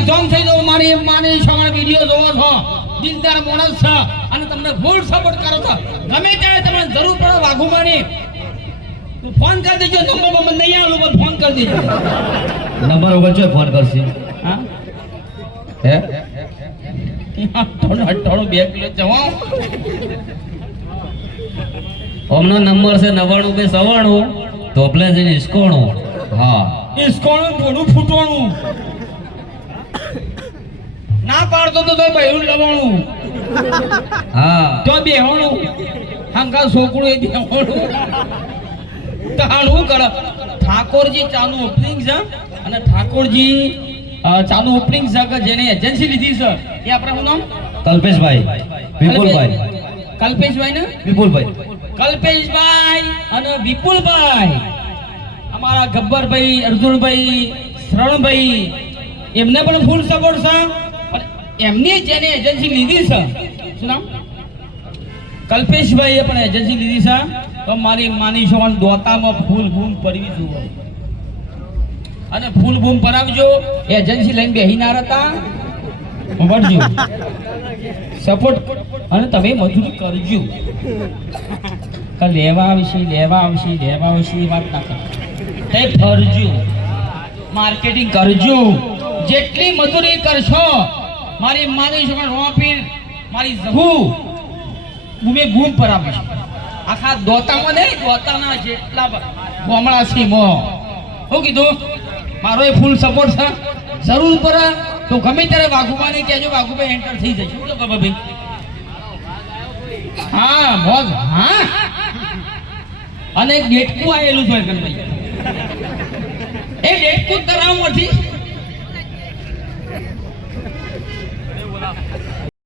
ધાર્મિક જોમ થઈ જવું મારી માની સવારે વીડિયો જોવો છો. દિલદાર માણસ છે અને તમને ફૂલ સપોર્ટ કરો છો. ગમે ત્યારે તમને જરૂર પડે વાઘુમાની તું ફોન કરી દેજો નંબર બંબર નહીં આવું પણ ફોન કરી દેજો. નંબર ઉપર જો ફોન કરશે? હા? અઠ્ઠાણું બે કિલો જવા ઓમનો નંબર છે નવાણું બે સવાણું તોપલે જઈને ઇસ્કોણું. હા. ઇસ્કોણું થોડું ફૂટવાનું. ના પાડતો તો તોય લવાણું હા. તો બેહવાનું હંગા છોકરું એ બેહવાનું તાણું કર. ઠાકોરજી ચાલુ ઓપનિંગ છે અને ઠાકોરજી ચાલુ ઓપનિંગ છે કે જેને એજન્સી લીધી છે. એ આપણા નામ? કલ્પેશભાઈ. વિપુલભાઈ. કલ્પેશભાઈ ને? વિપુલભાઈ. કલ્પેશભાઈ અને વિપુલભાઈ. અમારા ગબ્બરભાઈ અર્જુનભાઈ શરણભાઈ. એમને પણ ફૂલ સપોર્ટ છે. એમની જેને એજન્સી લીધી છે. શું નામ? કલ્પેશભાઈએ પણ એજન્સી લીધી છે. તો મારી માની છો દોતામાં ફૂલ બૂમ પડવી જુઓ. અને ફૂલ બૂમ પરાવજો એજન્સી લઈને બેહી ના રહેતા વળજો સપોર્ટ અને તમે મજૂરી કરજો. લેવા આવશે લેવા આવશે લેવા આવશે એ વાત ના કરો. તે ફરજો. માર્કેટિંગ કરજો. જેટલી મજૂરી કરશો મારી માની છોકરા રોપીન મારી જહુ ગુમે ભૂમ પર આપીશ આખા દોતામાં નહીં, દોતાના જેટલા ગોમળા છે મો. શું કીધું, મારો એ ફૂલ સપોર્ટ છે. જરૂર પર તો ગમે ત્યારે વાઘુબાને કહેજો, વાઘુભાઈ એન્ટર થઈ જશે. શું કહો ભાઈ હા, મોજ, હા. અને એક ડેટકું આવેલું છે ગણભાઈ એ ડેટકું કરાવવાથી I, I,